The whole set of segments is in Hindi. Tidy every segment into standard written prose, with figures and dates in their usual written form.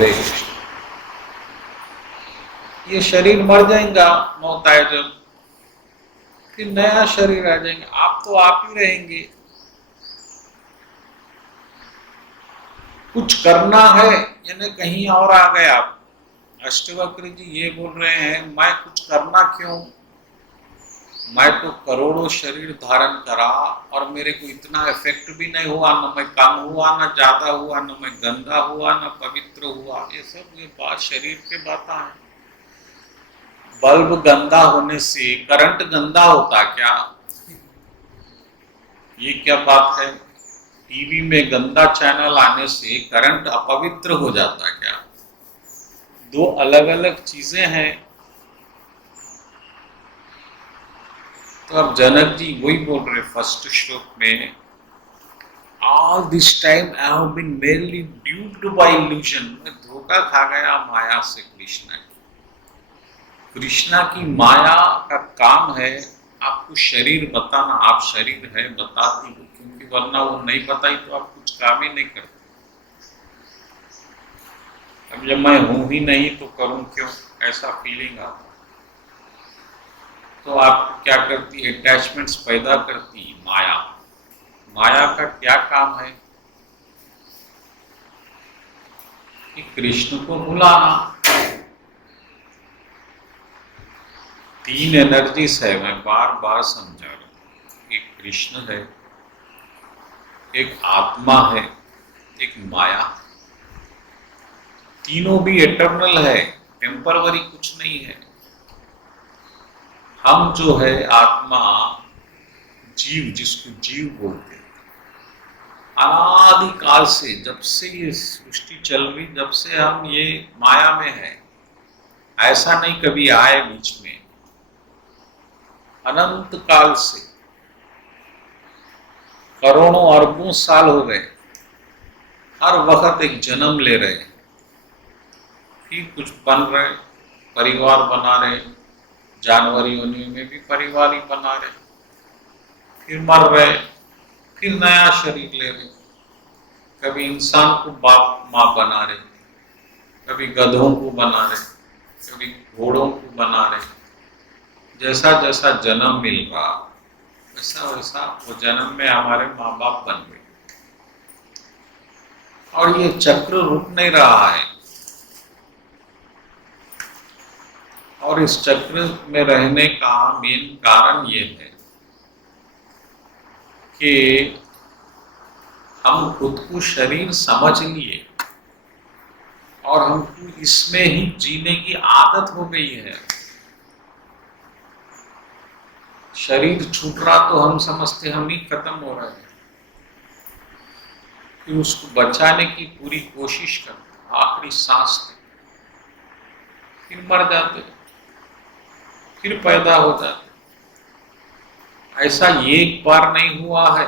हरे कृष्ण। ये शरीर मर जाएगा, मौत आए जब, फिर नया शरीर आ जाएंगे, आप तो आप ही रहेंगे। कुछ करना है यानी कहीं और आ गए आप। अष्टवक्र जी ये बोल रहे हैं, मैं कुछ करना क्यों, मैं तो करोड़ों शरीर धारण करा और मेरे को इतना इफेक्ट भी नहीं हुआ, न मैं कम हुआ, न ज्यादा हुआ, न मैं गंदा हुआ, न पवित्र हुआ। ये सब ये बात शरीर के बातें हैं। बल्ब गंदा होने से करंट गंदा होता क्या? ये क्या बात है? टीवी में गंदा चैनल आने से करंट अपवित्र हो जाता क्या? दो अलग अलग चीजें हैं। तो अब जनक जी वही बोल रहे फर्स्ट श्लोक में, all this time I have been merely duped by illusion. मैं धोखा खा गया माया से। कृष्णा की माया का काम है आपको शरीर बताना, आप शरीर है बताती हो, क्योंकि वरना वो नहीं बताई तो आप कुछ काम ही नहीं करते। अब जब मैं हूं ही नहीं तो करूं क्यों, ऐसा फीलिंग आता। तो आप क्या करती है, अटैचमेंट्स पैदा करती माया। माया का क्या काम है कि कृष्ण को भुलाना। तीन एनर्जीज है, मैं बार बार समझा रहा हूं। एक कृष्ण है, एक आत्मा है, एक माया। तीनों भी एटर्नल है, टेम्परवरी कुछ नहीं है। हम जो है आत्मा, जीव, जिसको जीव बोलते हैं, अनादिकाल से, जब से ये सृष्टि चल रही, जब से हम ये माया में है, ऐसा नहीं कभी आए बीच में, अनंत काल से करोड़ों अरबों साल हो गए, हर वक्त एक जन्म ले रहे, फिर कुछ बन रहे, परिवार बना रहे, जानवर योनि में भी परिवार ही बना रहे, फिर मर रहे, फिर नया शरीर ले रहे। कभी इंसान को बाप माँ बना रहे, कभी गधों को बना रहे, कभी घोड़ों को बना रहे। जैसा जैसा जन्म मिल रहा वैसा वैसा वो जन्म में हमारे माँ बाप बन गए, और ये चक्र रुक नहीं रहा है। और इस चक्र में रहने का मेन कारण ये है कि हम खुद को शरीर समझ लिए और हमको इसमें ही जीने की आदत हो गई है। शरीर छूट रहा तो हम समझते हम ही खत्म हो रहे हैं, फिर उसको बचाने की पूरी कोशिश करते, आखिरी सांस तक, फिर मर जाते, फिर पैदा हो जाते। ऐसा एक बार नहीं हुआ है,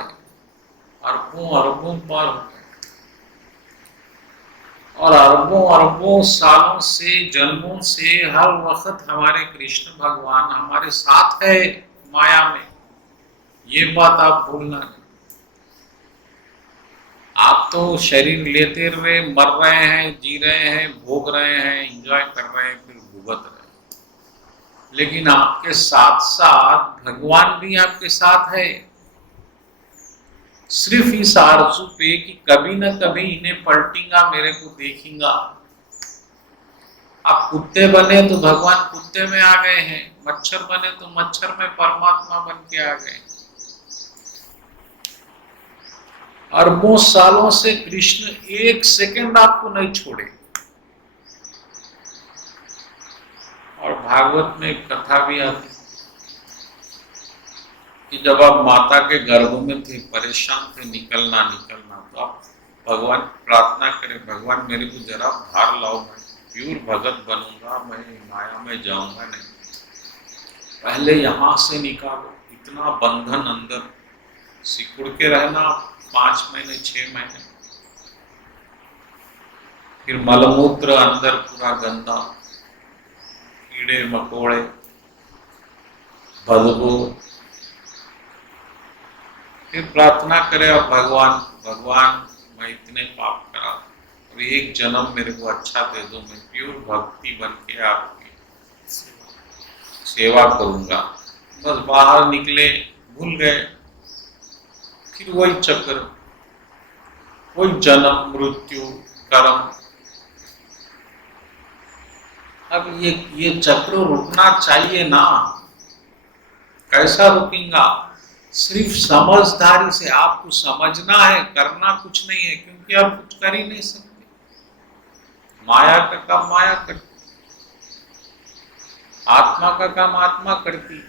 अरबों अरबों बार हो गए, और अरबों अरबों सालों से, जन्मों से हर वक्त हमारे कृष्ण भगवान हमारे साथ है माया में। ये बात आप भूलना नहीं। आप तो शरीर लेते हुए मर रहे हैं, जी रहे हैं, भोग रहे हैं, एंजॉय कर रहे हैं, फिर भुगत रहे हैं। लेकिन आपके साथ साथ भगवान भी आपके साथ है, सिर्फ इस आरज़ू पे कि कभी ना कभी इन्हें पलटेगा, मेरे को देखेगा। आप कुत्ते बने तो भगवान कुत्ते में आ गए हैं, मच्छर बने तो मच्छर में परमात्मा बन के आ गए। अरबों सालों से कृष्ण एक सेकंड आपको नहीं छोड़े। और भागवत में एक कथा भी आती कि जब आप माता के गर्भ में थे, परेशान थे, निकलना निकलना, तो आप भगवान प्रार्थना करें, भगवान मेरे को जरा बाहर लाओ, मैं प्यूर भगत बनूंगा, मैं माया में जाऊंगा नहीं, पहले यहां से निकालो। इतना बंधन अंदर सिकुड़ के रहना 5 महीने 6 महीने, फिर मलमूत्र अंदर पूरा गंदा, कीड़े मकोड़े, बदबू, फिर प्रार्थना करे अब भगवान, भगवान मैं इतने पाप करा, और एक जन्म मेरे को अच्छा दे दो, मैं प्योर भक्ति बन के आपकी सेवा करूंगा। बस बाहर निकले, भूल गए, फिर वही चक्र, वही जन्म मृत्यु कर्म। अब ये चक्र रुकना चाहिए ना, कैसा रुकेगा? सिर्फ समझदारी से। आपको समझना है, करना कुछ नहीं है, क्योंकि आप कुछ कर ही नहीं सकते। माया का काम माया करती, आत्मा का काम आत्मा करती।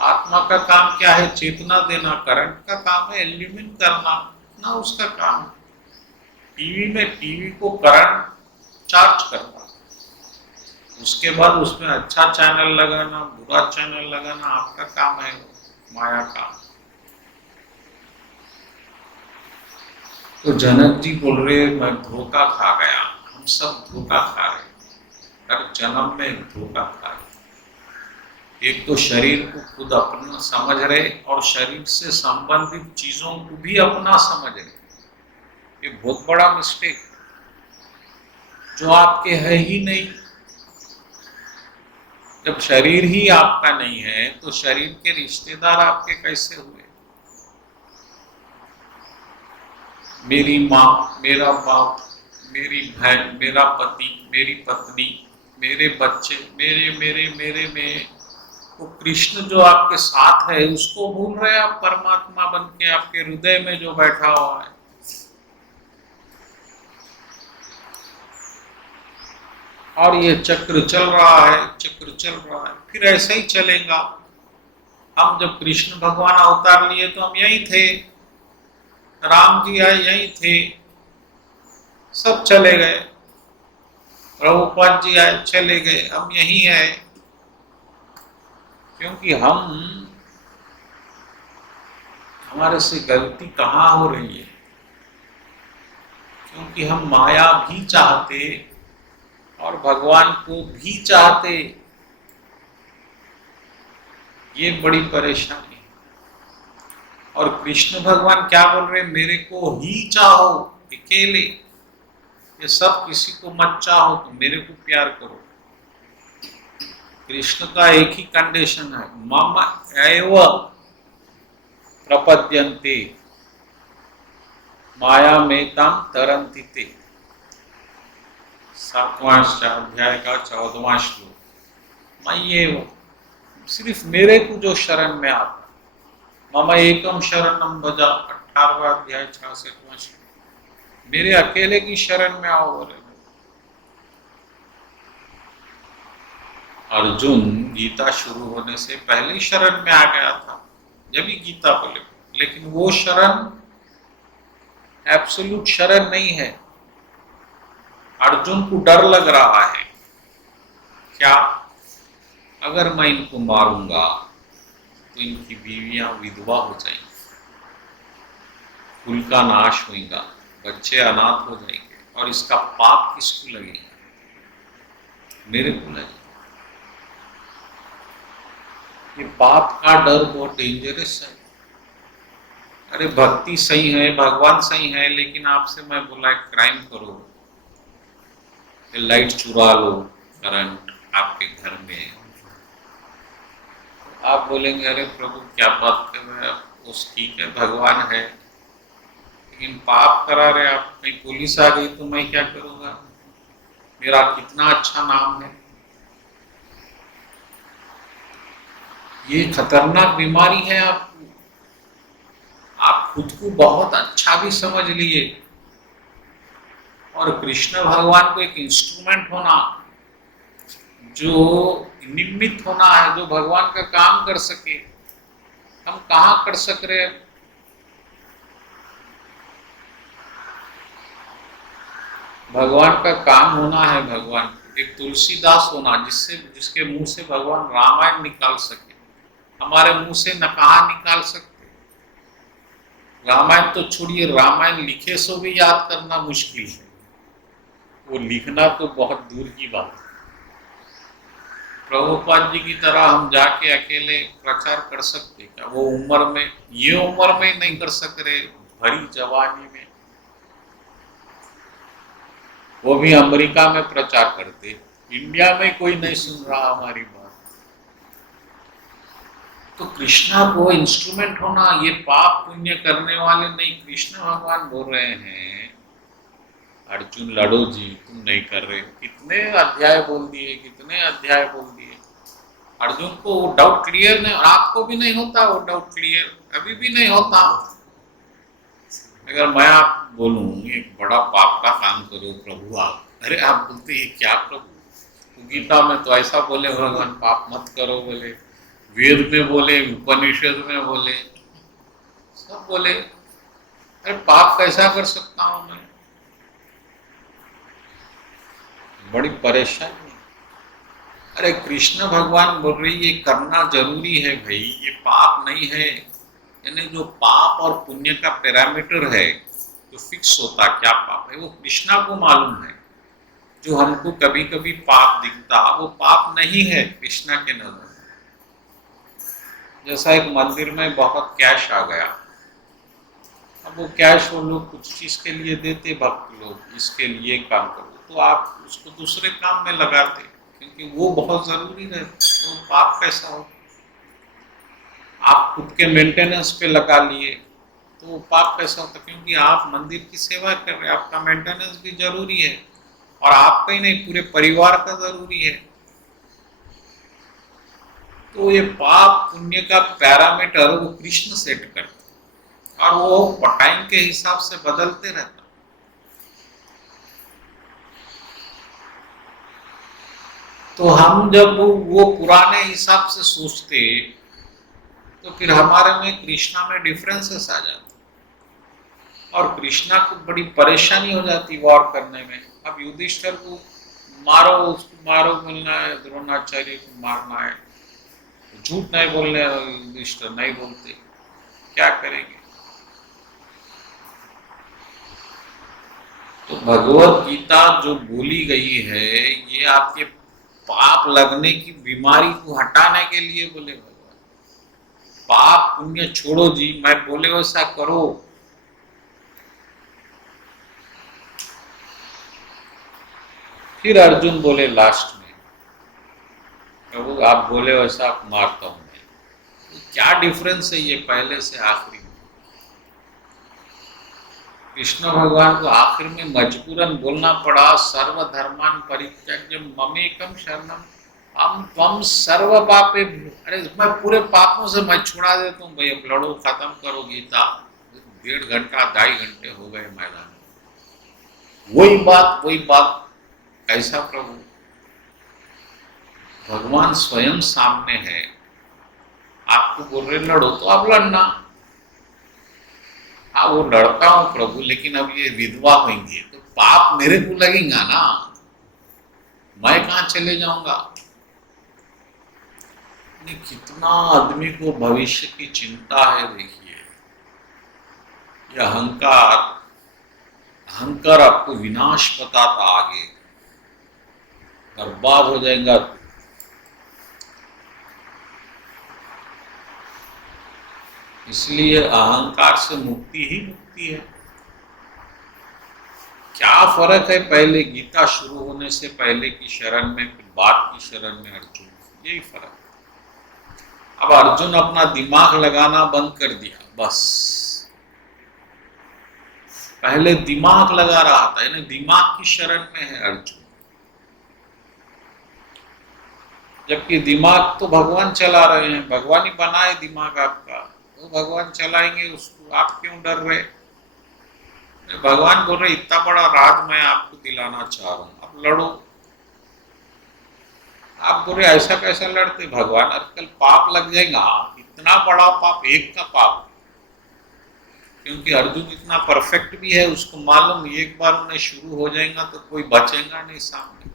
आत्मा का काम क्या है? चेतना देना। करंट का काम है एल्यूमिन करना, ना उसका काम है। टीवी को करंट चार्ज करना, उसके बाद उसमें अच्छा चैनल लगाना, बुरा चैनल लगाना आपका काम है, माया का। तो जनक जी बोल रहे मैं धोखा खा गया। हम सब धोखा खा रहे, हर जन्म में धोखा खा रहे। एक तो शरीर को खुद अपना समझ रहे और शरीर से संबंधित चीजों को भी अपना समझ रहे। ये बहुत बड़ा मिस्टेक, जो आपके है ही नहीं। जब शरीर ही आपका नहीं है तो शरीर के रिश्तेदार आपके कैसे हुए? मेरी माँ, मेरा बाप, मेरी बहन, मेरा पति, मेरी पत्नी, मेरे बच्चे, मेरे मेरे मेरे में, वो कृष्ण जो आपके साथ है उसको भूल रहे आप? परमात्मा बन के आपके हृदय में जो बैठा हुआ है। और ये चक्र चल रहा है, चक्र चल रहा है, फिर ऐसे ही चलेगा। हम जब कृष्ण भगवान अवतार लिए तो हम यही थे, राम जी आए यही थे, सब चले गए। प्रभुपाद जी आए चले गए, हम यही है। क्योंकि हमारे से गलती कहाँ हो रही है? क्योंकि हम माया भी चाहते और भगवान को भी चाहते। ये बड़ी परेशानी। और कृष्ण भगवान क्या बोल रहे? मेरे को ही चाहो अकेले, ये सब किसी को मत चाहो, तो मेरे को प्यार करो। कृष्ण का एक ही कंडीशन है, मम एव प्रपद्यन्ते माया में तम तरन्ति ते। 7वां अध्याय का 14वां श्लोक। मैं ये सिर्फ मेरे को जो शरण में आता, मम एकम शरणम भजा, 18वां अध्याय 66वां श्लोक। मेरे अकेले की शरण में आओ। बोले अर्जुन गीता शुरू होने से पहले ही शरण में आ गया था, जब ही गीता बोले। लेकिन वो शरण एब्सोल्यूट शरण नहीं है। अर्जुन को डर लग रहा है, क्या? अगर मैं इनको मारूंगा तो इनकी बीवियां विधवा हो जाएंगी, कुल का नाश होगा, बच्चे अनाथ हो जाएंगे, और इसका पाप किसको लगेगा? मेरे को लगेगा। ये पाप का डर बहुत डेंजरस है। अरे भक्ति सही है, भगवान सही है, लेकिन आपसे मैं बोला क्राइम करो, लाइट चुरा लो, करंट आपके घर में, आप बोलेंगे अरे प्रभु क्या बात कर रहे हैं आप, उस ठीक है भगवान है, लेकिन पाप करा रहे आप। कहीं पुलिस आ गई तो मैं क्या करूंगा? मेरा कितना अच्छा नाम है। ये खतरनाक बीमारी है आपको। आप खुद को बहुत अच्छा भी समझ लिए, और कृष्ण भगवान को एक इंस्ट्रूमेंट होना, जो निमित्त होना है, जो भगवान का काम कर सके। हम कहाँ कर सक रहे? भगवान का काम होना है, भगवान एक तुलसीदास होना, जिसके मुंह से भगवान रामायण निकाल सके। हमारे मुंह से न कहाँ निकाल सकते। रामायण तो छोड़िए, रामायण लिखे सो भी याद करना मुश्किल है, वो लिखना तो बहुत दूर की बात है। प्रभुपाद जी की तरह हम जाके अकेले प्रचार कर सकते क्या? वो उम्र में, ये उम्र में नहीं कर सक रहे, भरी जवानी में। वो भी अमेरिका में प्रचार करते, इंडिया में कोई नहीं सुन रहा हमारी बात। तो कृष्णा को इंस्ट्रूमेंट होना, ये पाप पुण्य करने वाले नहीं, कृष्ण भगवान बोल रहे हैं अर्जुन लड़ो जी, तुम नहीं कर रहे। कितने अध्याय बोल दिए, कितने अध्याय बोल दिए। अर्जुन को वो डाउट क्लियर नहीं, आपको भी नहीं होता वो डाउट क्लियर, अभी भी नहीं होता। अगर मैं आप बोलूं एक बड़ा पाप का काम करो प्रभु आप, अरे आप बोलते ये क्या प्रभु, तो गीता में तो ऐसा बोले भगवान पाप मत करो, बोले वेद में बोले, उपनिषद में बोले, सब बोले, अरे पाप कैसा कर सकता हूं मैं, बड़ी परेशानी। अरे कृष्ण भगवान बोल रही ये करना जरूरी है भाई, ये पाप नहीं है। यानी जो पाप और पुण्य का पैरामीटर है जो फिक्स होता क्या पाप है, वो कृष्णा को मालूम है। जो हमको कभी कभी पाप दिखता वो पाप नहीं है कृष्णा के नजर। जैसा एक मंदिर में बहुत कैश आ गया, अब वो कैश वो लोग कुछ चीज के लिए देते, भक्त लोग इसके लिए काम करो, तो आप उसको दूसरे काम में लगाते क्योंकि वो बहुत जरूरी है, तो पाप कैसा हो। आप खुद के मेंटेनेंस पे लगा लिए तो वो पाप कैसा होता, क्योंकि आप मंदिर की सेवा कर रहे हैं, आपका मेंटेनेंस भी जरूरी है और आपका ही नहीं पूरे परिवार का जरूरी है। तो ये पाप पुण्य का पैरामीटर वो कृष्ण सेट करते और वो टाइम के हिसाब से बदलते रहता। तो हम जब वो पुराने हिसाब से सोचते तो फिर हमारे में कृष्णा में डिफरेंसेस आ जाते और कृष्णा को बड़ी परेशानी हो जाती वॉर करने में। अब युधिष्ठिर को मारो, उसको मारो बोलना है, द्रोणाचार्य को मारना है, झूठ नहीं बोलने, युधिष्ठिर नहीं बोलते, क्या करेंगे। तो भगवत गीता जो बोली गई है ये आपके पाप लगने की बीमारी को हटाने के लिए बोले भगवान। पाप पुण्य छोड़ो जी, मैं बोले वैसा करो। फिर अर्जुन बोले लास्ट में, प्रभु आप बोले वैसा मारता हूं मैं। तो क्या डिफरेंस है ये पहले से आखिरी में। कृष्ण भगवान को आखिर में मजबूरन बोलना पड़ा, सर्वधर्मान परित्यज्य ममेकम शरणम हम त्वम सर्व पापे। अरे मैं पूरे पापों से मैं छुड़ा देता हूँ भाई, अब लड़ो, खत्म करो गीता। 1.5 घंटा 2.5 घंटे हो गए मैदान में, वही बात कैसा प्रभु। भगवान स्वयं सामने है, आपको बोल रहे लड़ो तो आप लड़ना। हाँ वो लड़ता हूं प्रभु, लेकिन अब ये विधवा होंगे तो पाप मेरे को लगेगा ना, मैं कहां चले जाऊंगा। कितना आदमी को भविष्य की चिंता है, देखिए ये अहंकार, अहंकार आपको विनाश बताता, आगे बर्बाद हो जाएगा। इसलिए अहंकार से मुक्ति ही मुक्ति है। क्या फर्क है पहले गीता शुरू होने से पहले की शरण में, फिर बाद की शरण में अर्जुन, यही फर्क। अब अर्जुन अपना दिमाग लगाना बंद कर दिया बस। पहले दिमाग लगा रहा था, यानी दिमाग की शरण में है अर्जुन, जबकि दिमाग तो भगवान चला रहे हैं, भगवान ही बनाए दिमाग आपका, तो भगवान चलाएंगे उसको, आप क्यों डर रहे। भगवान बोल रहे इतना बड़ा राज मैं आपको दिलाना चाह रहा हूं, अब लड़ो। आप बोल रहे ऐसा कैसा लड़ते भगवान, आजकल पाप लग जाएगा, इतना बड़ा पाप, एक का पाप। क्योंकि अर्जुन इतना परफेक्ट भी है, उसको मालूम एक बार उन्हें शुरू हो जाएगा तो कोई बचेगा नहीं सामने।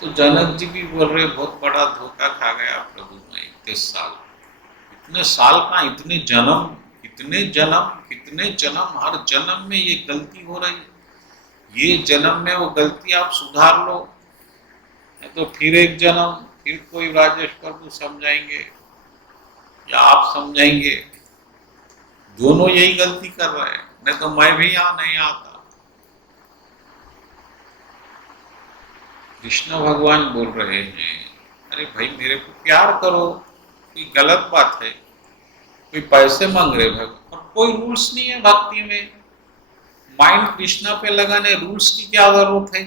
तो जनक जी भी बोल रहे बहुत बड़ा धोखा खा गया प्रभु में, 31 साल, इतने साल का, इतने जन्म, कितने जन्म, हर जन्म में ये गलती हो रही, ये जन्म में वो गलती आप सुधार लो, तो फिर एक जन्म, फिर कोई राजेश प्रभु समझाएंगे या आप समझाएंगे, दोनों यही गलती कर रहे हैं, नहीं तो मैं भी यहाँ नहीं आता। कृष्ण भगवान बोल रहे हैं, अरे भाई मेरे को प्यार करो, कोई गलत बात है? कोई पैसे मांग रहे भगवान, और कोई रूल्स नहीं है भक्ति में। माइंड कृष्णा पे लगाने रूल्स की क्या जरूरत है?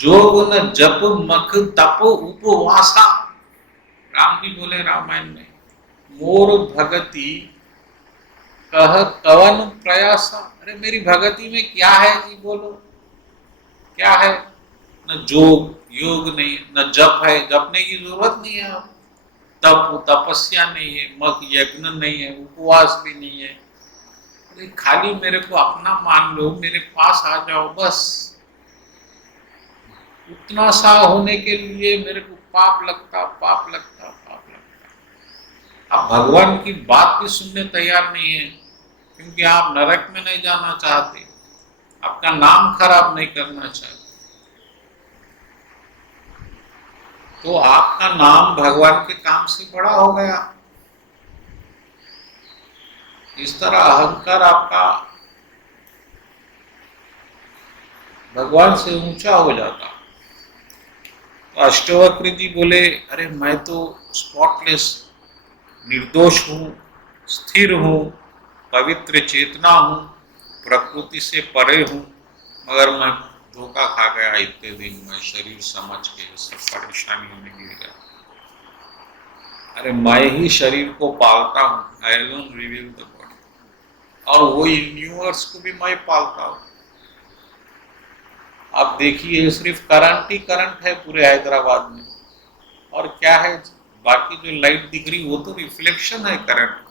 जोग न जप मख तप उपवासा, राम जी बोले रामायण में, मोर भगति कह कवन प्रयासा। अरे मेरी भगति में क्या है जी, बोलो क्या है? न जोग योग नहीं, न जप है, जपने की जरूरत नहीं है। तप तपस्या नहीं है, मग यज्ञ नहीं है, उपवास भी नहीं है। अरे खाली मेरे को अपना मान लो, मेरे पास आ जाओ बस। उतना सा होने के लिए मेरे को पाप लगता, पाप लगता, पाप लगता। आप भगवान की बात भी सुनने तैयार नहीं है, क्योंकि आप नरक में नहीं जाना चाहते, आपका नाम खराब नहीं करना चाहते। तो आपका नाम भगवान के काम से बड़ा हो गया। इस तरह अहंकार आपका भगवान से ऊंचा हो जाता। तो अष्टवक्र जी बोले, अरे मैं तो स्पॉटलेस, निर्दोष हूँ, स्थिर हूँ, पवित्र चेतना हूँ, प्रकृति से परे हूँ, मगर मैं धोखा खा गया इतने दिन, मैं शरीर समझ के सब परेशानियों में गिर गया। अरे मैं ही शरीर को पालता हूँ, आई एलोन रिवील द बॉडी, और वो यूनिवर्स को भी मैं पालता हूँ। आप देखिए सिर्फ करंट ही करंट है पूरे हैदराबाद में, और क्या है? बाकी जो लाइट दिख रही वो तो रिफ्लेक्शन है करंट।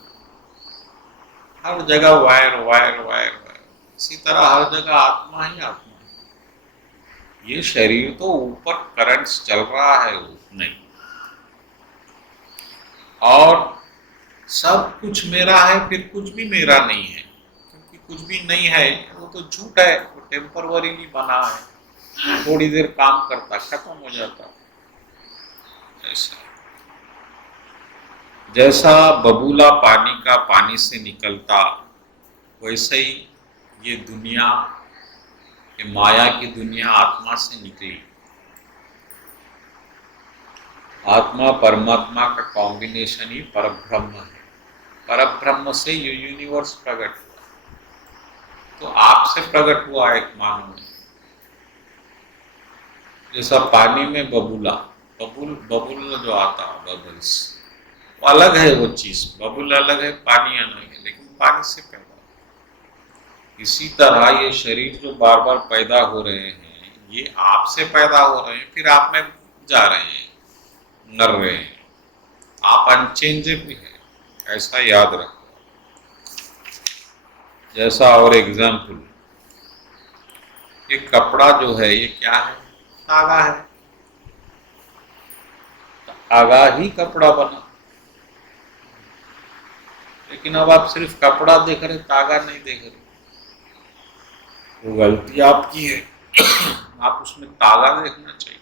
हर जगह वायर वायर वायर वायर। इसी तरह हर जगह आत्मा ही आत्मा है। ये शरीर तो ऊपर करंट चल रहा है, नहीं। और सब कुछ मेरा है, फिर कुछ भी मेरा नहीं है, क्योंकि कुछ भी नहीं है वो तो झूठ है, वो टेम्परवरीली बना है, थोड़ी देर काम करता खत्म हो जाता। ऐसा जैसा बबूला पानी का पानी से निकलता, वैसे ही ये दुनिया, ये माया की दुनिया आत्मा से निकली। आत्मा परमात्मा का कॉम्बिनेशन ही परब्रह्म है। परब्रह्म से ये यूनिवर्स प्रकट हुआ, तो आपसे प्रकट हुआ एक मानव में। जैसा पानी में बबूला, बबूल जो आता है, बबल्स, वो अलग है, वो चीज बबूल अलग है, पानी अलग है, लेकिन पानी से पैदा। इसी तरह ये शरीर जो बार बार पैदा हो रहे हैं, ये आपसे पैदा हो रहे हैं, फिर आप में जा रहे हैं, नर रहे हैं। आप अनचेंजेबल है, ऐसा याद रखो। जैसा और एग्जाम्पल, ये कपड़ा जो है ये क्या है? धागा है। धागा ही कपड़ा बना, लेकिन अब आप सिर्फ कपड़ा देख रहे, धागा नहीं देख रहे। वो गलती आपकी है। आप उसमें धागा देखना चाहिए।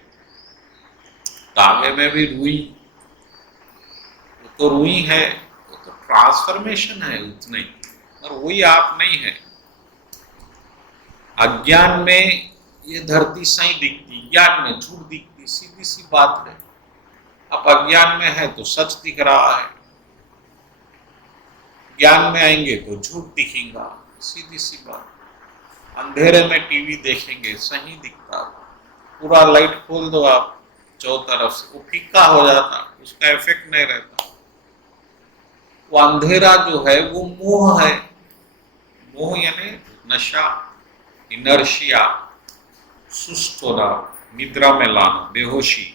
धागे में भी रुई, वो तो रुई है, वो तो ट्रांसफॉर्मेशन है उतने, और वही आप नहीं है। अज्ञान में ये धरती सही दिखती, ज्ञान में झूठ दिखती, सीधी सी बात है। अब अज्ञान में है तो सच दिख रहा है, ज्ञान में आएंगे तो झूठ दिखेगा, सीधी सी बात। अंधेरे में टीवी देखेंगे सही दिखता, पूरा लाइट खोल दो आप चौ तरफ से, वो फीका हो जाता, उसका इफेक्ट नहीं रहता। वो अंधेरा जो है वो मोह है। मोह यानी नशा, इनर्शिया, सुस्त होना, निद्रा में लाना, बेहोशी।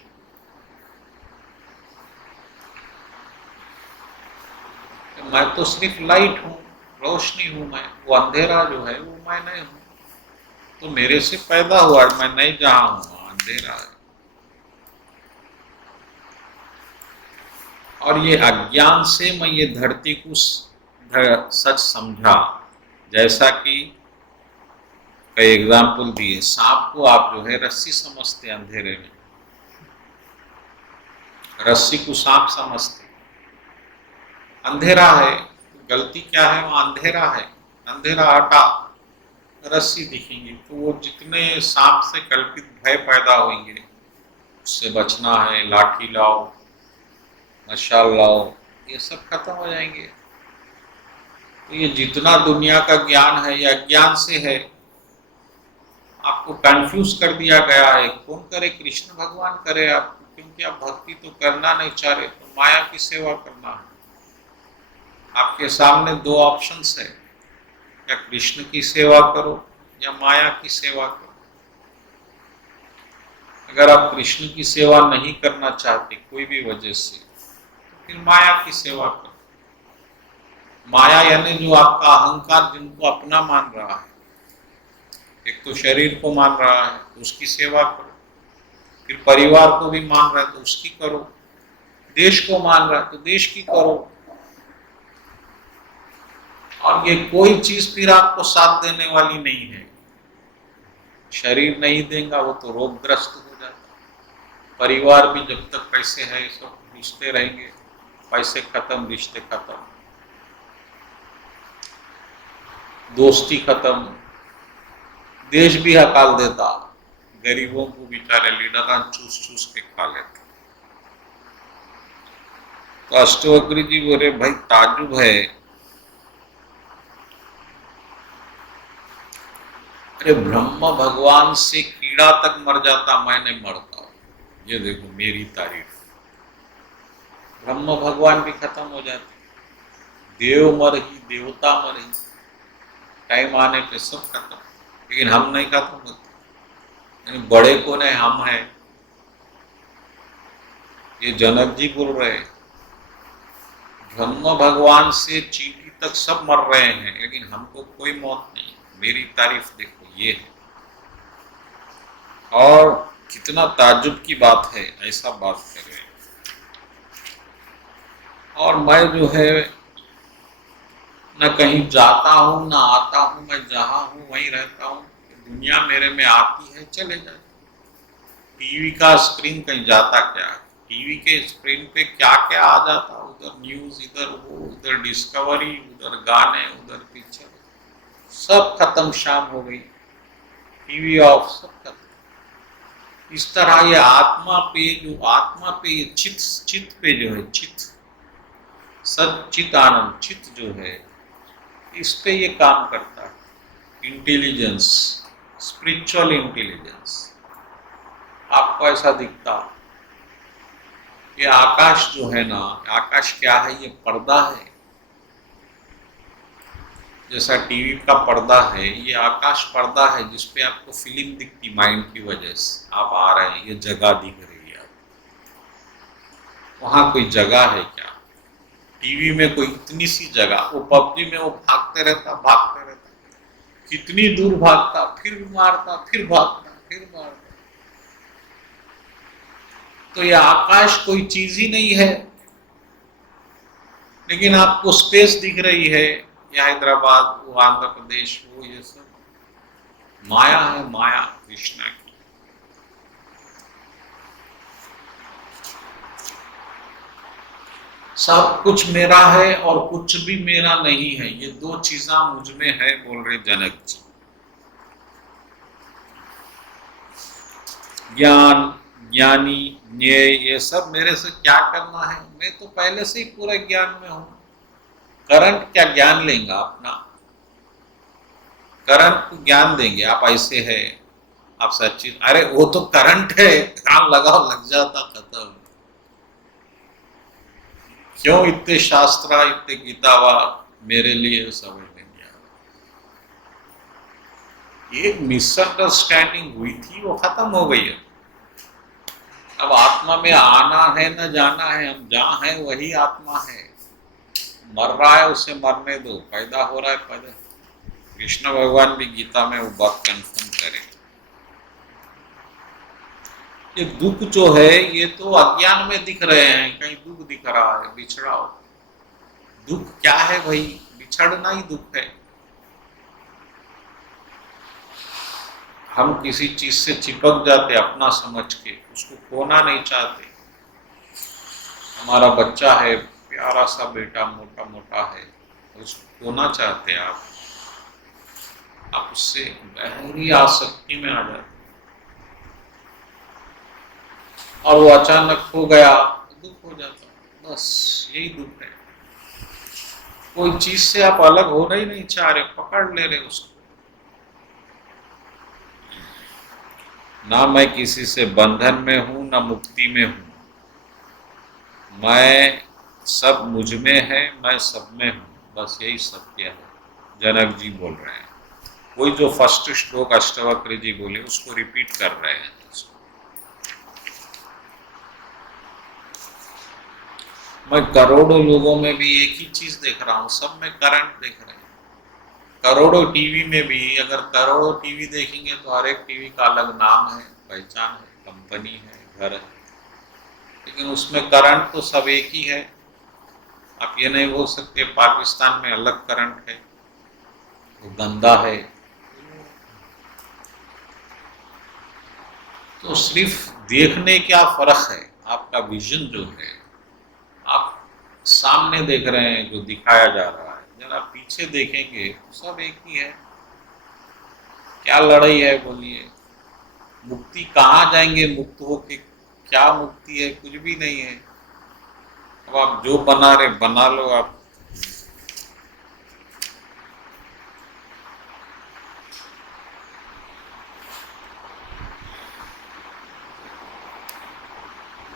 मैं तो सिर्फ लाइट हूँ, रोशनी हूँ मैं, वो अंधेरा जो है वो मैं नहीं हूँ। तो मेरे से पैदा हुआ, मैं नहीं जहाँ हूँ अंधेरा है। और ये अज्ञान से मैं ये धरती को सच समझा। जैसा कि कई एग्जाम्पल दिए, सांप को आप जो है रस्सी समझते अंधेरे में, रस्सी को सांप समझते, अंधेरा है, गलती क्या है, वहाँ अंधेरा है, अंधेरा हटा, रस्सी दिखेंगी, तो वो जितने सांप से कल्पित भय पैदा होंगे उससे बचना है, लाठी लाओ, मशाल लाओ, ये सब खत्म हो जाएंगे। तो ये जितना दुनिया का ज्ञान है, या अज्ञान से है, आपको कंफ्यूज कर दिया गया है। कौन करे? कृष्ण भगवान करे आपको, क्योंकि आप भक्ति तो करना नहीं चाह रहे, तो माया की सेवा करना है। आपके सामने दो ऑप्शंस है, या कृष्ण की सेवा करो या माया की सेवा करो। अगर आप कृष्ण की सेवा नहीं करना चाहते कोई भी वजह से, तो फिर माया की सेवा करो। माया यानी जो आपका अहंकार जिनको अपना मान रहा है, एक तो शरीर को मान रहा है तो उसकी सेवा करो, फिर परिवार को भी मान रहा है तो उसकी करो, देश को मान रहा है तो देश की करो। और ये कोई चीज फिर आपको साथ देने वाली नहीं है। शरीर नहीं देगा वो तो रोगग्रस्त हो जाता, परिवार भी जब तक पैसे है सब रिश्ते रहेंगे, पैसे खत्म रिश्ते खत्म, दोस्ती खत्म, देश भी हकाल देता, गरीबों को बेचारे लीडर चूस चूस के खा लेते। तो अष्टवक्र जी बोले भाई ताजुब है, अरे ब्रह्म भगवान से कीड़ा तक मर जाता, मैं नहीं मरता। ये देखो मेरी तारीफ, ब्रह्म भगवान भी खत्म हो जाते, देव मर ही, देवता मर ही, टाइम आने पे सब खत्म, लेकिन हम नहीं खत्म होते। बड़े कौन है? हम हैं। ये जनक जी बोल रहे, ब्रह्म भगवान से चींटी तक सब मर रहे हैं, लेकिन हमको कोई मौत नहीं। मेरी तारीफ देखो ये है। और कितना ताज्जुब की बात है, ऐसा बात कर रहे हैं। और मैं जो है न कहीं जाता हूँ न आता हूँ, मैं जहाँ हूँ वहीं रहता हूँ। दुनिया मेरे में आती है चले जाए। टीवी का स्क्रीन कहीं जाता क्या? टीवी के स्क्रीन पे क्या क्या आ जाता, उधर न्यूज, इधर वो, उधर डिस्कवरी, उधर गाने, उधर पिक्चर, सब खत्म, शाम हो गई, टीवी ऑफ, सब खत्म। इस तरह ये आत्मा पे, जो आत्मा पे ये चित्त पे जो है, चित्त सच्चित आनंद, चित्त जो है, इस पे ये काम करता है। Intelligence, spiritual intelligence. आपको ऐसा दिखता, ये आकाश जो है ना, आकाश क्या है? ये पर्दा है। जैसा टीवी का पर्दा है, ये आकाश पर्दा है जिसपे आपको फिल्म दिखती माइंड की वजह से, आप आ रहे हैं, ये जगह दिख रही है। वहां कोई जगह है क्या? टीवी में कोई इतनी सी जगह, वो पबजी में वो भागते रहता, कितनी दूर भागता, फिर मारता, फिर भागता, फिर मारता। तो ये आकाश कोई चीज ही नहीं है, लेकिन आपको स्पेस दिख रही है। ये हैदराबाद, वो आंध्र प्रदेश, वो ये सब माया है, माया कृष्ण की। सब कुछ मेरा है और कुछ भी मेरा नहीं है, ये दो चीजा मुझ में है, बोल रहे जनक जी। ज्ञान, ज्ञानी, ज्ञेय, ये सब मेरे से क्या करना है? मैं तो पहले से ही पूरे ज्ञान में हूं। करंट क्या ज्ञान लेंगे अपना? करंट को ज्ञान देंगे आप? ऐसे है आप सच्ची, अरे वो तो करंट है, काम लगाओ, लग जाता, खत्म। क्यों इतने शास्त्रा, इतने गीतावा मेरे लिए समझ नहीं आ रहा। एक मिसअंडरस्टैंडिंग हुई थी, वो खत्म हो गई है। अब आत्मा में आना है न जाना है, हम जहाँ हैं वही आत्मा है। मर रहा है उसे मरने दो, पैदा हो रहा है पैदा। कृष्ण भगवान भी गीता में वो बात कंफर्म करें। ये दुख जो है, ये तो अज्ञान में दिख रहे हैं, कहीं दुख दिख रहा है, बिछड़ा हो। दुख क्या है भाई? बिछड़ना ही दुख है। हम किसी चीज से चिपक जाते अपना समझ के, उसको खोना नहीं चाहते। हमारा बच्चा है, प्यारा सा बेटा मोटा मोटा है, उसको खोना चाहते हैं आप उससे गहरी आसक्ति में आ जाते और वो अचानक हो गया तो दुख हो जाता। बस यही दुख है, कोई चीज से आप अलग होना ही नहीं चाह रहे, पकड़ ले रहे उसको। ना मैं किसी से बंधन में हूं ना मुक्ति में हूं, मैं सब मुझ में है, मैं सब में हूं, बस यही सत्य है। जनक जी बोल रहे हैं, वही जो फर्स्ट श्लोक अष्टावक्र जी बोले उसको रिपीट कर रहे हैं। मैं करोड़ों लोगों में भी एक ही चीज देख रहा हूं, सब में करंट देख रहे हैं। करोड़ों टीवी में भी अगर करोड़ों टीवी देखेंगे तो हर एक टीवी का अलग नाम है, पहचान है, कंपनी है, घर है, लेकिन उसमें करंट तो सब एक ही है। आप ये नहीं बोल सकते पाकिस्तान में अलग करंट है, वो गंदा है। तो सिर्फ देखने क्या फर्क है, आपका विजन जो है, आप सामने देख रहे हैं जो दिखाया जा रहा है, जरा पीछे देखेंगे तो सब एक ही है। क्या लड़ाई है बोलिए? मुक्ति कहाँ जाएंगे मुक्त होके? क्या मुक्ति है? कुछ भी नहीं है। अब आप जो बना रहे बना लो आप।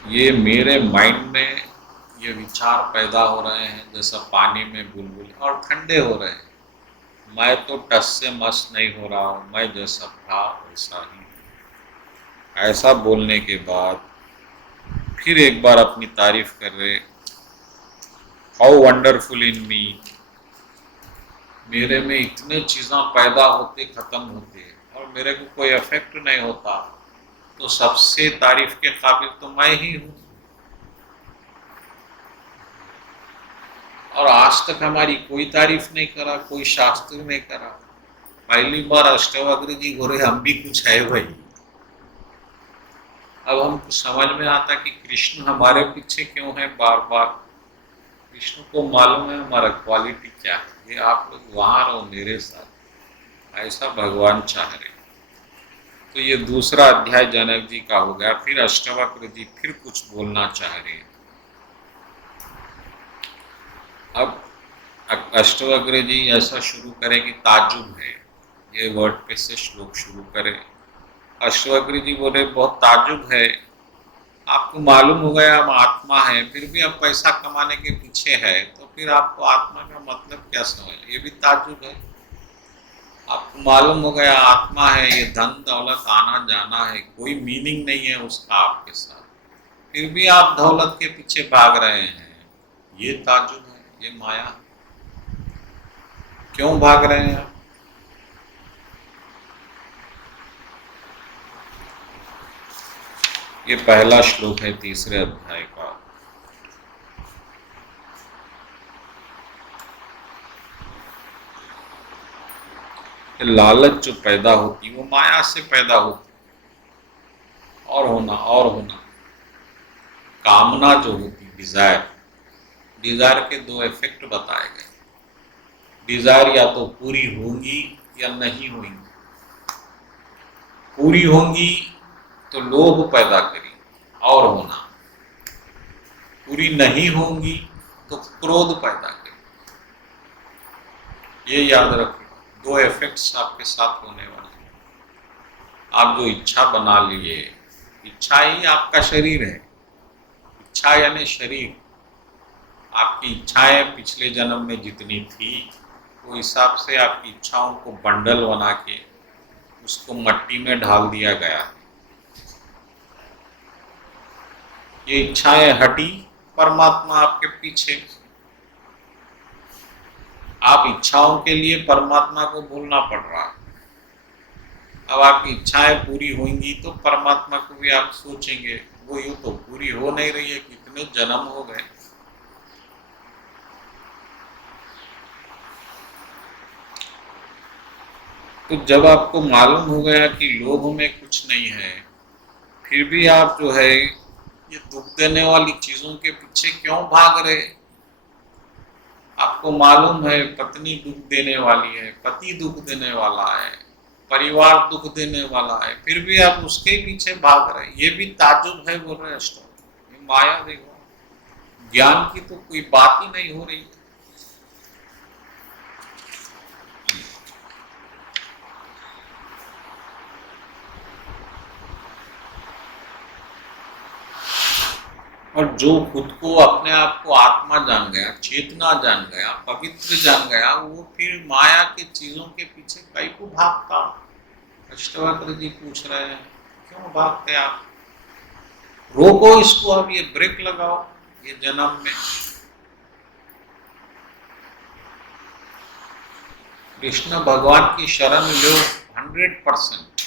ये मेरे माइंड में ये विचार पैदा हो रहे हैं जैसा पानी में बुलबुल, और ठंडे हो रहे हैं। मैं तो टस से मस नहीं हो रहा हूँ, मैं जैसा था वैसा ही हूँ। ऐसा बोलने के बाद फिर एक बार अपनी तारीफ कर रहे, हाउ वंडरफुल इन मी, मेरे में इतने चीज़ें पैदा होते खत्म होते और मेरे को कोई इफेक्ट नहीं होता, तो सबसे तारीफ के काबिल तो मैं ही हूँ। और आज तक हमारी कोई तारीफ नहीं करा, कोई शास्त्र नहीं करा। पहली बार अष्टावक्र जी बोले हम भी कुछ है भाई। अब हमको समझ में आता कि कृष्ण हमारे पीछे क्यों है बार बार। कृष्ण को मालूम है हमारा क्वालिटी क्या है, ये आप लोग वहां रहो मेरे साथ, ऐसा भगवान चाह रहे। तो ये दूसरा अध्याय जनक जी का हो गया। फिर अष्टावक्र जी फिर कुछ बोलना चाह रहे हैं। अब अष्टावक्र जी ऐसा शुरू करें कि ताजुब है, ये वर्ड पे से श्लोक शुरू करें। अष्टावक्र जी बोले बहुत ताजुब है, आपको मालूम हो गया हम आत्मा है, फिर भी आप पैसा कमाने के पीछे है, तो फिर आपको आत्मा का मतलब क्या समझ, ये भी ताजुब है। आपको मालूम हो गया आत्मा है, ये धन दौलत आना जाना है, कोई मीनिंग नहीं है उसका आपके साथ, फिर भी आप दौलत के पीछे भाग रहे हैं, ये ताजुब है, ये माया। क्यों भाग रहे हैं आप? ये पहला श्लोक है तीसरे अध्याय का। लालच जो पैदा होती वो माया से पैदा होती, और होना। कामना जो होती, डिजायर, डिजायर के दो इफेक्ट बताए गए। डिजायर या तो पूरी होंगी या नहीं होंगी। पूरी होंगी तो लोभ पैदा करेगी और होना, पूरी नहीं होंगी तो क्रोध पैदा करेगी। ये याद रखो, दो इफेक्ट्स आपके साथ होने वाले हैं। आप जो इच्छा बना लिए, इच्छा ही आपका शरीर है। इच्छा यानी शरीर। आपकी इच्छाएं पिछले जन्म में जितनी थी वो हिसाब से आपकी इच्छाओं को बंडल बना के उसको मट्टी में ढाल दिया गया। ये इच्छाएं हटी, परमात्मा आपके पीछे। आप इच्छाओं के लिए परमात्मा को भूलना पड़ रहा है। अब आपकी इच्छाएं पूरी होंगी तो परमात्मा को भी आप सोचेंगे, वो यूं तो पूरी हो नहीं रही है, कितने जन्म हो गए। तो जब आपको मालूम हो गया कि लोभ में कुछ नहीं है, फिर भी आप जो है ये दुख देने वाली चीजों के पीछे क्यों भाग रहे? आपको मालूम है पत्नी दुख देने वाली है, पति दुख देने वाला है, परिवार दुख देने वाला है, फिर भी आप उसके पीछे भाग रहे। ये भी ताज्जुब है, बोल रहे अष्टावक्र। ये माया देखो, ज्ञान की तो कोई बात ही नहीं हो रही। और जो खुद को अपने आप को आत्मा जान गया, चेतना जान गया, पवित्र जान गया, वो फिर माया के चीजों के पीछे कई को भागता। अष्टावक्र जी पूछ रहे हैं क्यों भागते आप? रोको इसको, अब ये ब्रेक लगाओ ये जन्म में। कृष्ण भगवान की शरण लो 100%।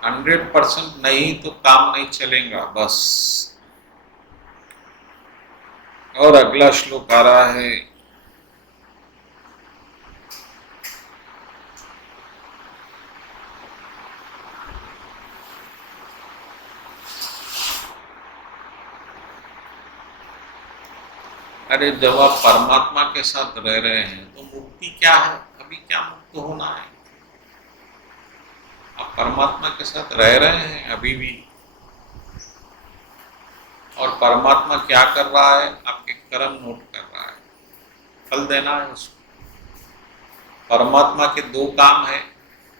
100% नहीं तो काम नहीं चलेगा बस। और अगला श्लोक आ रहा है, अरे जब आप परमात्मा के साथ रह रहे हैं तो मुक्ति क्या है? अभी क्या मुक्त होना है? आप परमात्मा के साथ रह रहे हैं अभी भी, और परमात्मा क्या कर रहा है? आपके कर्म नोट कर रहा है, फल देना है उसको। परमात्मा के दो काम है,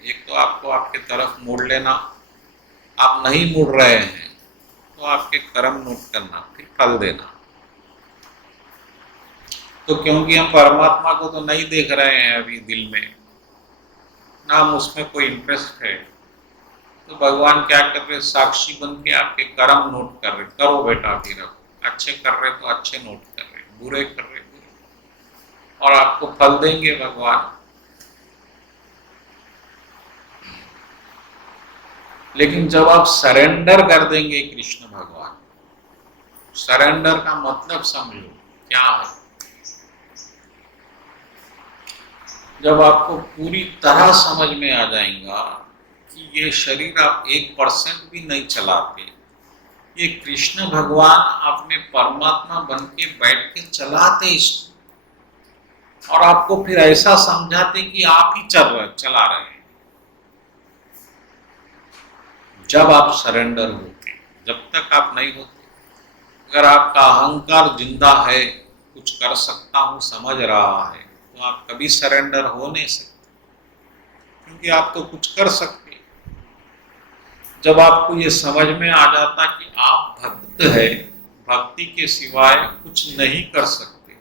एक तो आपको आपके तरफ मोड़ लेना, आप नहीं मुड़ रहे हैं तो आपके कर्म नोट करना, फिर फल देना। तो क्योंकि हम परमात्मा को तो नहीं देख रहे हैं अभी दिल में, ना हम उसमें कोई इंटरेस्ट है, तो भगवान क्या कर रहे? साक्षी बन के आपके कर्म नोट कर रहे। करो बेटा, फिर अच्छे कर रहे तो अच्छे नोट कर रहे, बुरे कर रहे बुरे, और आपको फल देंगे भगवान। लेकिन जब आप सरेंडर कर देंगे कृष्ण भगवान, सरेंडर का मतलब समझो क्या है। जब आपको पूरी तरह समझ में आ जाएगा कि ये शरीर आप 1% भी नहीं चलाते, ये कृष्ण भगवान अपने परमात्मा बन के बैठ के चलाते इसको, और आपको फिर ऐसा समझाते कि आप ही चला रहे हैं। जब आप सरेंडर होते, जब तक आप नहीं होते, अगर आपका अहंकार जिंदा है, कुछ कर सकता हूं समझ रहा है, तो आप कभी सरेंडर हो नहीं सकते, क्योंकि आप तो कुछ कर सकते। जब आपको ये समझ में आ जाता कि आप भक्त है, भक्ति के सिवाय कुछ नहीं कर सकते,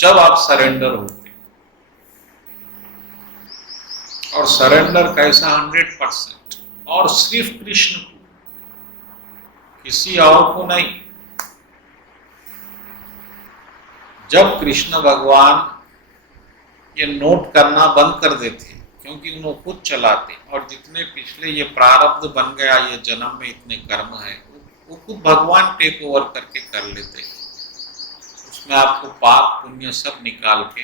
जब आप सरेंडर होते। और सरेंडर कैसा? 100%, और सिर्फ कृष्ण को, किसी और को नहीं। जब कृष्ण भगवान ये नोट करना बंद कर देते, क्योंकि उन्होंने खुद चलाते, और जितने पिछले ये प्रारब्ध बन गया, ये जन्म में इतने कर्म है, वो खुद भगवान टेक ओवर करके कर लेते हैं। उसमें आपको पाप पुण्य सब निकाल के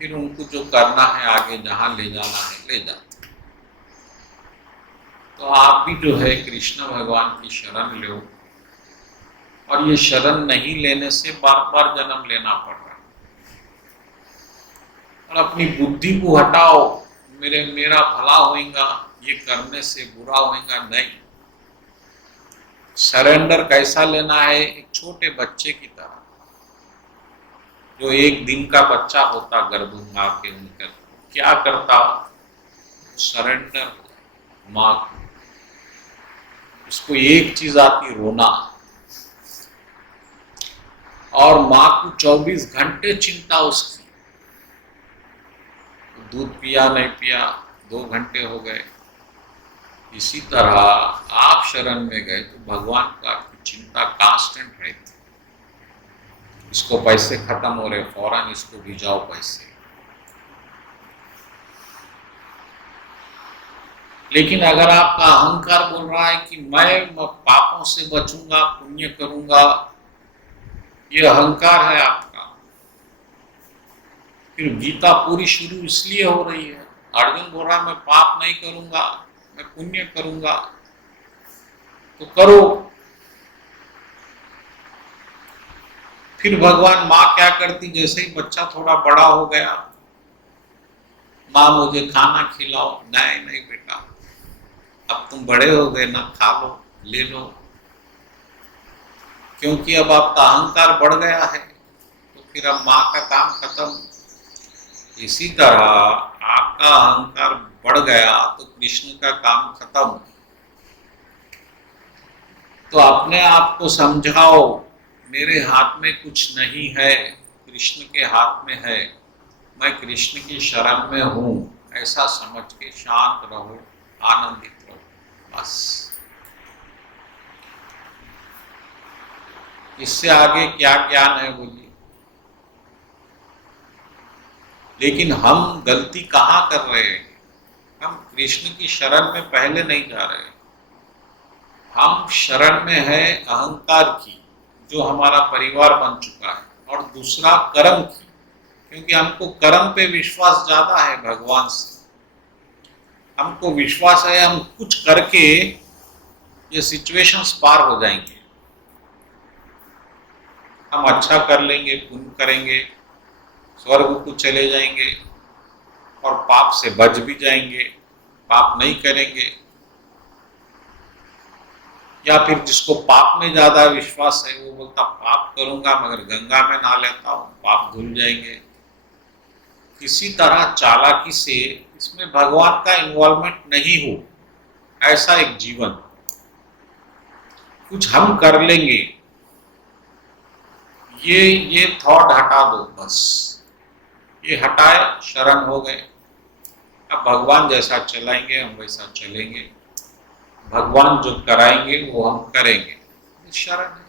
फिर उनको जो करना है आगे जहां ले जाना है ले जाते। तो आप भी जो है कृष्ण भगवान की शरण लो, और ये शरण नहीं लेने से बार बार जन्म लेना पड़ रहा है। और अपनी बुद्धि को हटाओ, मेरा भला होगा, ये करने से बुरा होगा, नहीं। सरेंडर कैसा लेना है? एक छोटे बच्चे की तरह, जो 1 दिन का बच्चा होता गर्भ मां के अंदर, क्या करता? सरेंडर मां को। उसको एक चीज आती, रोना, और मां को 24 घंटे चिंता उसकी। दूध पिया नहीं पिया, 2 घंटे हो गए। इसी तरह आप शरण में गए तो भगवान को आपकी चिंता कांस्टेंट रहती। इसको पैसे खत्म हो रहे, फौरन इसको भिजाओ पैसे। लेकिन अगर आपका अहंकार बोल रहा है कि मैं पापों से बचूंगा, पुण्य करूंगा, ये अहंकार है आपका, फिर गीता पूरी शुरू इसलिए हो रही है। अर्जुन बोल रहा है मैं पाप नहीं करूंगा, मैं पुण्य करूंगा, तो करो। फिर भगवान माँ क्या करती, जैसे ही बच्चा थोड़ा बड़ा हो गया, माँ मुझे खाना खिलाओ, नहीं नहीं बेटा, अब तुम बड़े हो गए ना, खा लो, ले लो, क्योंकि अब आपका अहंकार बढ़ गया है, तो फिर अब माँ का काम खत्म। इसी तरह आपका अहंकार बढ़ गया तो कृष्ण का काम खत्म। तो अपने आप को समझाओ, मेरे हाथ में कुछ नहीं है, कृष्ण के हाथ में है, मैं कृष्ण की शरण में हूँ, ऐसा समझ के शांत रहो, आनंदित रहो, बस। इससे आगे क्या ज्ञान है बोलिए। लेकिन हम गलती कहाँ कर रहे हैं, हम कृष्ण की शरण में पहले नहीं जा रहे, हम शरण में है अहंकार की, जो हमारा परिवार बन चुका है, और दूसरा कर्म की, क्योंकि हमको कर्म पे विश्वास ज्यादा है भगवान से। हमको विश्वास है हम कुछ करके ये सिचुएशंस पार हो जाएंगे, हम अच्छा कर लेंगे, पुण्य करेंगे, स्वर्ग को चले जाएंगे और पाप से बच भी जाएंगे, पाप नहीं करेंगे। या फिर जिसको पाप में ज्यादा विश्वास है वो बोलता पाप करूंगा मगर गंगा में नहा लेता हूं, पाप धुल जाएंगे। किसी तरह चालाकी से इसमें भगवान का इन्वॉल्वमेंट नहीं हो, ऐसा एक जीवन, कुछ हम कर लेंगे, ये थॉट हटा दो बस। ये हटाए, शरण हो गए, अब भगवान जैसा चलाएंगे हम वैसा चलेंगे, भगवान जो कराएंगे वो हम करेंगे, शरण है।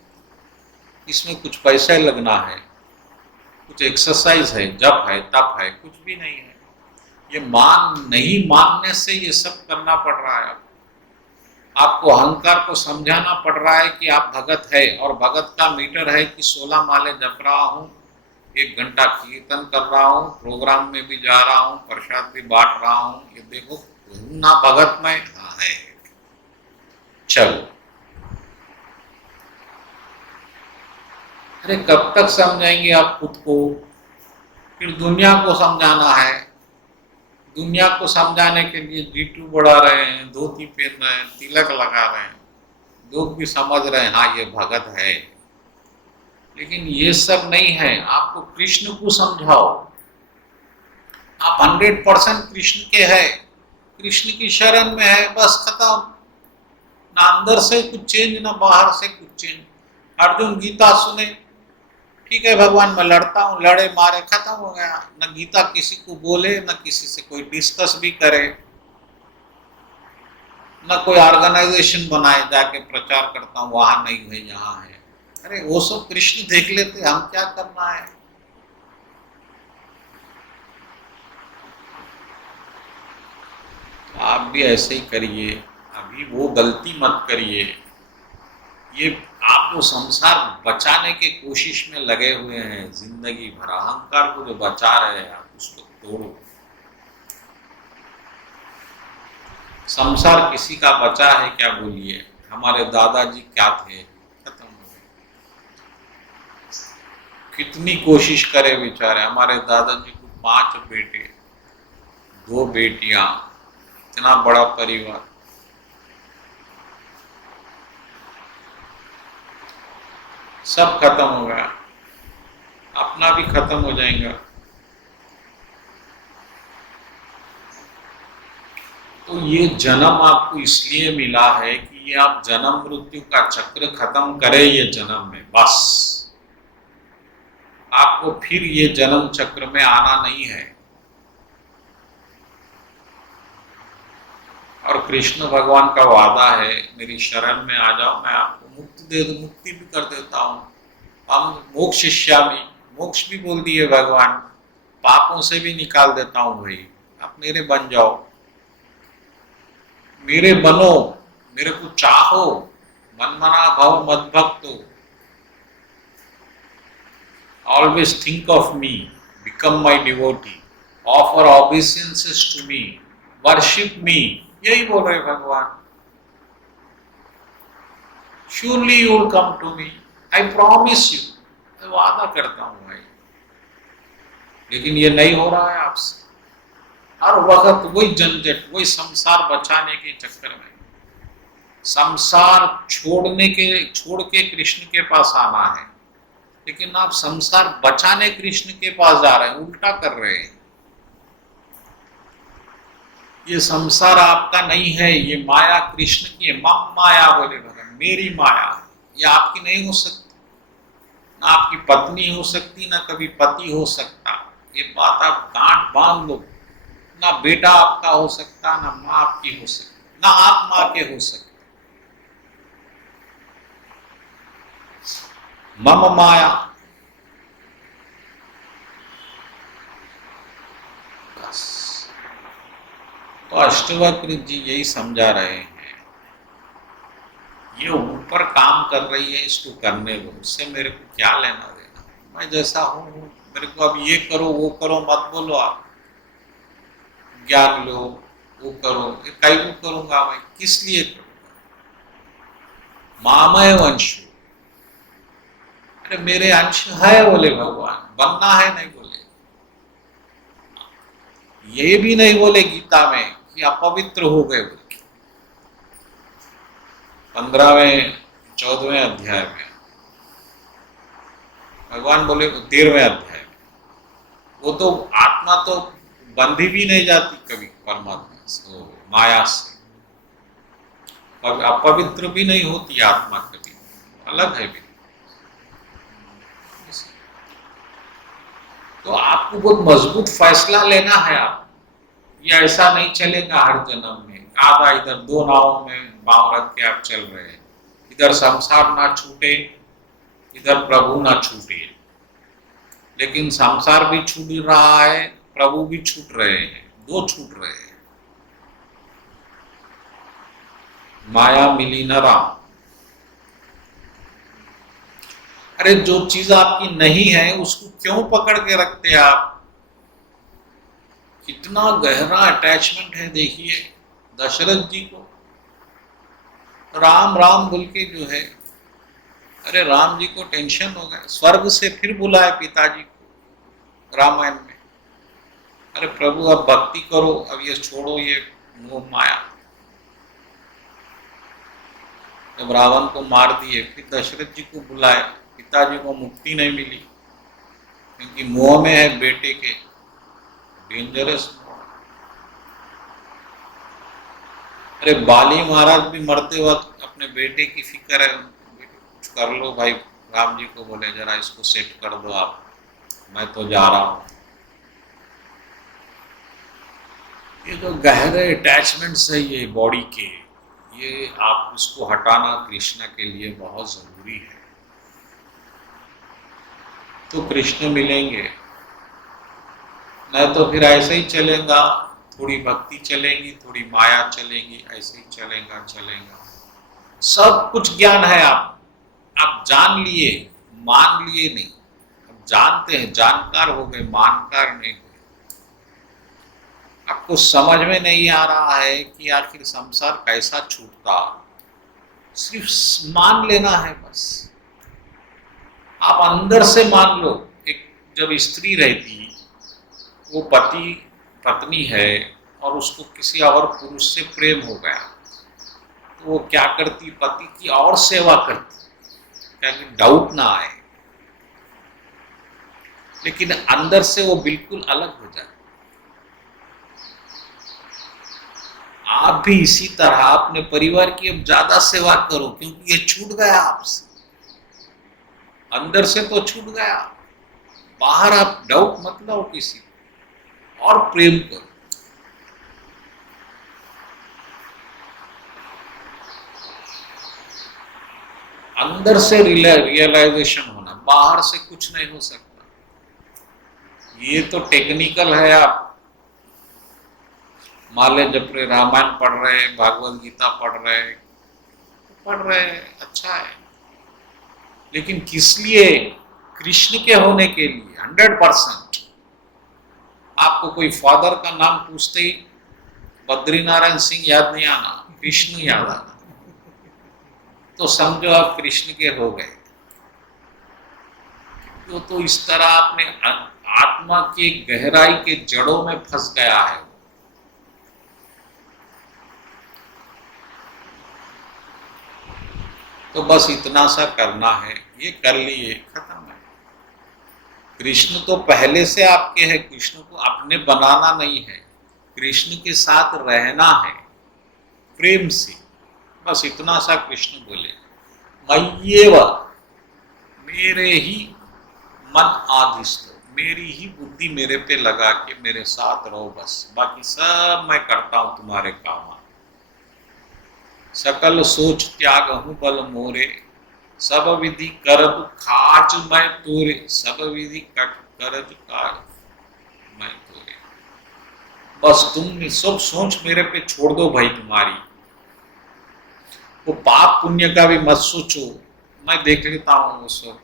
इसमें कुछ पैसे लगना है, कुछ एक्सरसाइज है, जप है, तप है, कुछ भी नहीं है। ये नहीं मानने से ये सब करना पड़ रहा है। आपको अहंकार को समझाना पड़ रहा है कि आप भगत है, और भगत का मीटर है कि 16 माले जप रहा हूँ, 1 घंटा कीर्तन कर रहा हूँ, प्रोग्राम में भी जा रहा हूँ, प्रसाद भी बांट रहा हूँ, ये देखो ना भगत में है। चलो, अरे कब तक समझाएंगे आप खुद को, फिर दुनिया को समझाना है। दुनिया को समझाने के लिए जीटू बढ़ा रहे हैं, धोती पहन रहे हैं, तिलक लगा रहे हैं, लोग भी समझ रहे हैं हाँ ये भगत है, लेकिन ये सब नहीं है। आपको कृष्ण को समझाओ, आप 100% कृष्ण के हैं, कृष्ण की शरण में है, बस खत्म। ना अंदर से कुछ चेंज, ना बाहर से कुछ चेंज। अर्जुन गीता सुने, ठीक है भगवान मैं लड़ता हूँ, लड़े मारे, खत्म हो गया। न गीता किसी को बोले, न किसी से कोई डिस्कस भी करे, न कोई ऑर्गेनाइजेशन बनाए जाके प्रचार करता हूँ वहां नहीं है यहाँ है। अरे वो सब कृष्ण देख लेते, हम क्या करना है। आप भी ऐसे ही करिए, अभी वो गलती मत करिए। ये आप वो संसार बचाने के कोशिश में लगे हुए हैं जिंदगी भर, अहंकार को जो बचा रहे हैं आप उसको तोड़ो। संसार किसी का बचा है क्या बोलिए, हमारे दादाजी क्या थे, खत्म हो गए। कितनी कोशिश करे बेचारे, हमारे दादाजी को 5 बेटे, 2 बेटियां, इतना बड़ा परिवार, सब खत्म हो गया, अपना भी खत्म हो जाएगा। तो ये जन्म आपको इसलिए मिला है कि ये आप जन्म मृत्यु का चक्र खत्म करें ये जन्म में, बस। आपको फिर ये जन्म चक्र में आना नहीं है। और कृष्ण भगवान का वादा है, मेरी शरण में आ जाओ, मैं आपको मुक्ति दे दूं, मुक्ति भी कर देता हूँ। हम मोक्षयिष्यामि, मोक्ष भी बोल दिए भगवान, पापों से भी निकाल देता हूँ भाई, आप मेरे बन जाओ, मेरे बनो, मेरे को चाहो, मनमना भव मद्भक्तो, always think of me, become my devotee, offer obeisances to me, worship me, यही बोल रहे भगवान। Surely you will come to me, I promise you, मैं वादा करता हूं भाई, लेकिन ये नहीं हो रहा है आपसे। हर वक्त वही झंझट, वही संसार बचाने के चक्कर में, संसार छोड़ के कृष्ण के पास आना है, लेकिन आप संसार बचाने कृष्ण के पास जा रहे हैं, उल्टा कर रहे हैं। ये संसार आपका नहीं है, ये माया कृष्ण की है। मम माया बोले भगवान, मेरी माया, ये आपकी नहीं हो सकती, ना आपकी पत्नी हो सकती, ना कभी पति हो सकता। ये बात आप गांठ बांध लो। ना बेटा आपका हो सकता, ना माँ आपकी हो सकती, ना आप माँ के हो सकते। मम माया, बस। तो अष्टवक्र जी यही समझा रहे हैं, ये ऊपर काम कर रही है, इसको करने दो, उससे मेरे को क्या लेना देना। मैं जैसा हूं, मेरे को अब ये करो वो करो मत बोलो। आप ज्ञान लो, वो करो, ये कई को करूंगा मैं, किस लिए करूंगा? मामय वंश, अरे मेरे अंश है बोले भगवान, बनना है नहीं बोले। ये भी नहीं बोले गीता में कि अपवित्र हो गए बोले। 15वें 14वें अध्याय में भगवान बोले, 13वें अध्याय में, वो तो आत्मा तो बंधी भी नहीं जाती कभी परमात्मा से, माया से, और अपवित्र भी नहीं होती आत्मा कभी, अलग है भी। तो आपको बहुत मजबूत फैसला लेना है। आप ये ऐसा नहीं चलेगा हर जन्म में, आधा इधर दो नावों में पांव रख के आप चल रहे हैं, इधर संसार ना छूटे, इधर प्रभु ना छूटे। लेकिन संसार भी छूट रहा है, प्रभु भी छूट रहे हैं, दो छूट रहे हैं। माया मिली न राम। अरे जो चीज आपकी नहीं है उसको क्यों पकड़ के रखते हैं आप? कितना गहरा अटैचमेंट है देखिए दशरथ जी को, राम राम बोल के जो है। अरे राम जी को टेंशन हो गया, स्वर्ग से फिर बुलाए पिताजी को रामायण में। अरे प्रभु अब भक्ति करो, अब ये छोड़ो ये मोह माया। जब रावण को मार दिए, फिर दशरथ जी को बुलाए, पिताजी को मुक्ति नहीं मिली, क्योंकि मोह में है बेटे के, डेंजरस। अरे बाली महाराज भी मरते वक्त अपने बेटे की फिक्र है, कुछ कर लो भाई। राम जी को बोले जरा इसको सेट कर दो आप, मैं तो जा रहा हूं। ये जो गहरे अटैचमेंट्स है ये बॉडी के, ये आप इसको हटाना कृष्ण के लिए बहुत जरूरी है, तो कृष्ण मिलेंगे। नहीं तो फिर ऐसे ही चलेगा, थोड़ी भक्ति चलेगी, थोड़ी माया चलेगी, ऐसे ही चलेगा। सब कुछ ज्ञान है, आप जान लिए, मान लिए नहीं। अब जानते हैं, जानकार हो गए, मानकार नहीं हुए। आपको समझ में नहीं आ रहा है कि आखिर संसार कैसा छूटता, सिर्फ मान लेना है बस। आप अंदर से मान लो। एक जब स्त्री रहती, वो पति पत्नी है और उसको किसी और पुरुष से प्रेम हो गया, तो वो क्या करती? पति की और सेवा करती, ताकि डाउट ना आए। लेकिन अंदर से वो बिल्कुल अलग हो जाए। आप भी इसी तरह अपने परिवार की अब ज्यादा सेवा करो, क्योंकि ये छूट गया आपसे। अंदर से तो छूट गया, बाहर आप डाउट मत लाओ किसी, और प्रेम करो। अंदर से रियलाइजेशन होना, बाहर से कुछ नहीं हो सकता। ये तो टेक्निकल है। आप माले जप रहे, रामायण पढ़ रहे, भागवत गीता पढ़ रहे, अच्छा है, लेकिन किस लिए? कृष्ण के होने के लिए 100%। आपको कोई फादर का नाम पूछते ही बद्रीनारायण सिंह याद नहीं आना, कृष्ण याद आना, तो समझो आप कृष्ण के हो गए। तो इस तरह अपने आत्मा के गहराई के जड़ों में फंस गया है। तो बस इतना सा करना है, ये कर लिए, खत्म है। कृष्ण तो पहले से आपके हैं, कृष्ण को अपने बनाना नहीं है, कृष्ण के साथ रहना है प्रेम से, बस इतना सा कृष्ण बोले। मय्येव, मेरे ही मन आधिष्ठ, मेरी ही बुद्धि मेरे पे लगा के मेरे साथ रहो, बस बाकी सब मैं करता हूं तुम्हारे काम। सकल सोच त्यागहु बल मोरे, सब विधि करत खाच मैं तोरे, सब विधि करत काज मैं तोरे। बस तुम सब सोच मेरे पे छोड़ दो भाई तुम्हारी, वो पाप पुण्य का भी मत सोचो, मैं देख लेता हूं वो सब।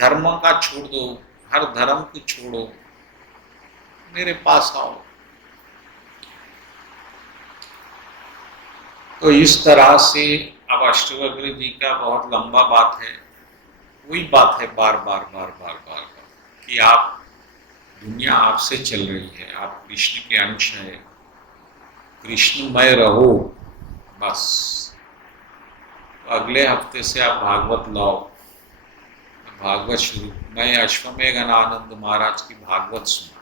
धर्म का छोड़ दो, हर धर्म को छोड़ो, मेरे पास आओ। तो इस तरह से अब अष्टवक्र जी का बहुत लंबा बात है, वही बात है बार बार बार बार बार बार कि आप, दुनिया आपसे चल रही है, आप कृष्ण के अंश है, कृष्णमय रहो बस। तो अगले हफ्ते से आप भागवत लाओ, भागवत शुरू। मैं अश्वमेघ आनंद महाराज की भागवत सुना,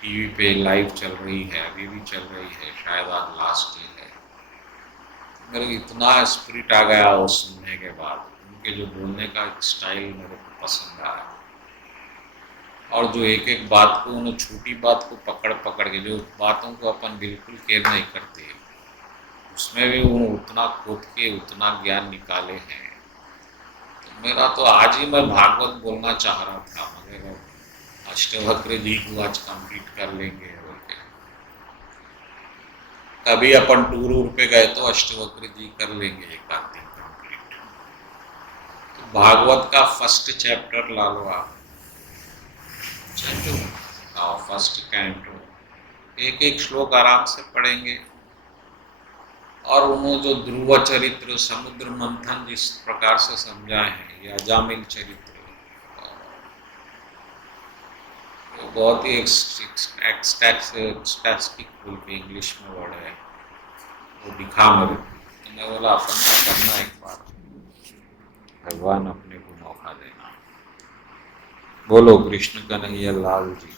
टीवी पे लाइव चल रही है, अभी भी चल रही है, शायद आज लास्ट डे है। मेरे को इतना स्पिरिट आ गया वो सुनने के बाद, उनके जो बोलने का स्टाइल मेरे को पसंद आया, और जो एक एक बात को, उन्होंने छोटी बात को पकड़ पकड़ के, जो बातों को अपन बिल्कुल केयर नहीं करते, उसमें भी वो उतना खोद के उतना ज्ञान निकाले हैं। तो मेरा तो आज ही मैं भागवत बोलना चाह रहा था, मगर अष्टवक्र जी को आज कंप्लीट कर लेंगे बोल के। कभी अपन टूर वूर पे गए तो अष्टवक्र जी कर लेंगे एक आध दिन कंप्लीट। तो भागवत का फर्स्ट चैप्टर ला लो आप, फर्स्ट कैंटो, एक एक श्लोक आराम से पढ़ेंगे। और उन्होंने जो ध्रुव चरित्र, समुद्र मंथन जिस प्रकार से समझाए हैं, या जामिल चरित्र, वो बहुत ही एक्सटैटिक बोल के इंग्लिश में वर्ड है, वो दिखा मेरे को। मैं बोला अपन को करना एक बार, भगवान अपने को मौका देना। बोलो कृष्ण कन्हैया लाल जी।